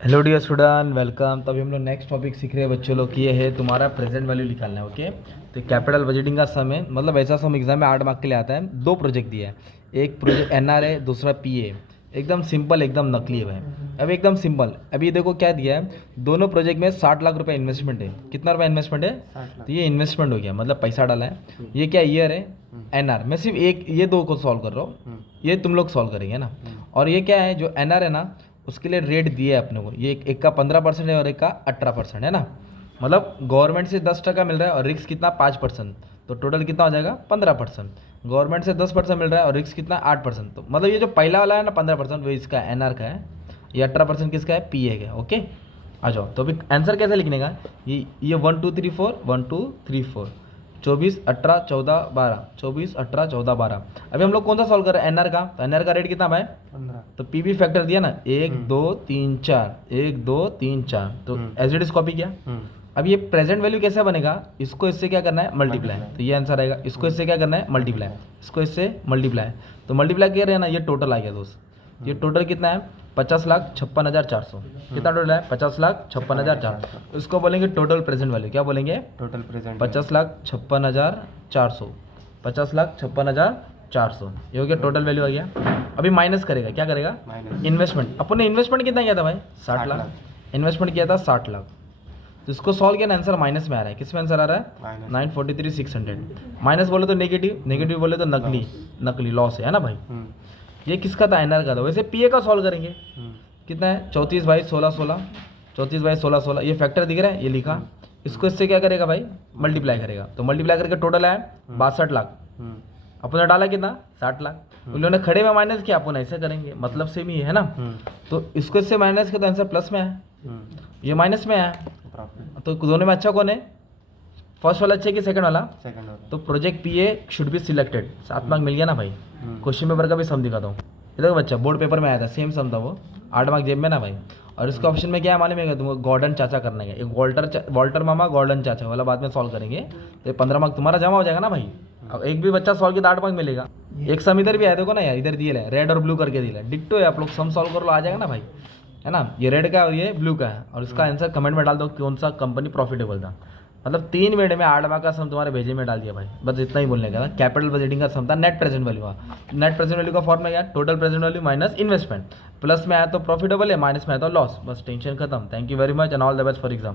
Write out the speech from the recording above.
Hello dear student, welcome. तभी हम लोग नेक्स्ट टॉपिक सीख रहे हैं बच्चों लोग कि ये है तुम्हारा प्रेजेंट वैल्यू निकालना है। ओके, तो कैपिटल बजटिंग का सम है, मतलब ऐसा सम एग्जाम में 8 मार्क के लिए आता है। दो प्रोजेक्ट दिया है, एक प्रोजेक्ट एनआर है, दूसरा पीए। एकदम सिंपल, एकदम नकली है भाई। अब एकदम सिंपल, अभी देखो क्या दिया है। दोनों प्रोजेक्ट में 60 लाख रुपये इन्वेस्टमेंट है। कितना रुपया इन्वेस्टमेंट है? 60 लाख। तो ये इन्वेस्टमेंट हो गया, मतलब पैसा डाला है। ये क्या ईयर है? एनआर। मैं सिर्फ एक ये दो को सॉल्व कर रहा हूँ, ये तुम लोग सॉल्व करेंगे ना। और ये क्या है, जो एनआर है ना, उसके लिए रेट दिए है अपने को। ये एक का 15% है और एक का 18% है ना। मतलब गवर्नमेंट से 10% मिल रहा है और रिस्क कितना 5%। तो टोटल कितना हो जाएगा 15%। गवर्नमेंट से 10% मिल रहा है और रिस्क कितना 8%। तो मतलब ये जो पहला वाला है ना 15%, वो इसका एनआर का है। ये 18% किसका है? पीए का। ओके, आ जाओ। तो अभी आंसर कैसे लिखने का? ये 1 2 3 4 1 2 3 4 24 18 14 12 24 18 14 12। अभी हम लोग कौन सा सॉल्व कर रहे हैं? एनआर का। तो एनआर का रेट कितना भाई? 15। तो पीवी फैक्टर दिया ना, 1 2 3 4 1 2 3 4। तो एज इट इज कॉपी किया। अब ये प्रेजेंट वैल्यू कैसे बनेगा? इसको इससे क्या करना है? मल्टीप्लाई। तो ये आंसर आएगा। इसको इससे क्या करना है? मल्टीप्लाई। इसको इससे मल्टीप्लाई। तो मल्टीप्लाई कर रहे हैं ना, ये टोटल आ गया दोस्त। ये टोटल कितना है? 50,56,400। कितना टोटल है? 50,56,400। इसको बोलेंगे टोटल प्रेजेंट वैल्यू। क्या बोलेंगे? Total present 50,56,400। 50,56,400 ये हो गया, टोटल वैल्यू आ गया। अभी माइनस करेगा, क्या करेगा? माइनस। इन्वेस्टमेंट। अपन ने इन्वेस्टमेंट कितना किया था भाई? 60 लाख। इन्वेस्टमेंट किया था 60 लाख। तो इसको सॉल्व किया ना, आंसर माइनस में आ रहा है। किस में आंसर आ रहा है? 943,600। माइनस बोले तो नेगेटिव, नेगेटिव बोले तो नकली, नकली लॉस है ना भाई। ये किसका था? एनआर का था। वैसे पीए का सॉल्व करेंगे। कितना है? 34/16 34/16 ये फैक्टर दिख रहा है, ये लिखा। इसको इससे क्या करेगा भाई? मल्टीप्लाई करेगा। तो मल्टीप्लाई करके टोटल है 62 लाख। अपन ने डाला कितना? 60 लाख। उन्होंने खड़े में माइनस किया, अपन ऐसे करेंगे, मतलब सेम ही है ना। तो इसको इससे माइनस किया तो आंसर प्लस में है, ये माइनस में है। तो दोनों में अच्छा कौन है? फर्स्ट वाला अच्छा है कि सेकंड वाला? सेकंड वाला। तो project PA should be selected. 7 mark मिल गया ना भाई। क्वेश्चन पेपर का भी सम दिखाता हूँ। ये देखो बच्चा, बोर्ड पेपर में आया था, सेम सम था वो। 8 मार्क जेब में ना भाई। और इसका ऑप्शन में क्या है मालूम है? तुमको गॉर्डन चाचा करना है। एक वॉल्टर मामा गॉर्डन चाचा वाला बाद में सॉल्व करेंगे। तो 15 मार्क तुम्हारा जमा हो जाएगा ना भाई। अब एक भी बच्चा सॉल्व किया तो 8 मार्क मिलेगा। एक सम इधर भी आया, देखो ना यार, इधर दिए है रेड और ब्लू करके दिया है। डिक्टो है, आप लोग सम सॉल्व कर लो, आ जाएगा ना भाई, है ना। ये रेड का और ये ब्लू का है। और इसका आंसर कमेंट में डाल दो कौन सा कंपनी प्रॉफिटेबल था। मतलब 3 मिनट में 8 मार्क का सम तुम्हारे भेजे में डाल दिया भाई। बस इतना ही बोलने का था। कैपिटल बजटिंग का सम था, नेट प्रेजेंट वैल्यू का। नेट प्रेजेंट वैल्यू का फॉर्म क्या? Total present value minus investment. Plus में आया तो प्रॉफिटेबल है, माइनस में आया तो लॉस। बस टेंशन खत्म। Thank you very much and all the best for exam.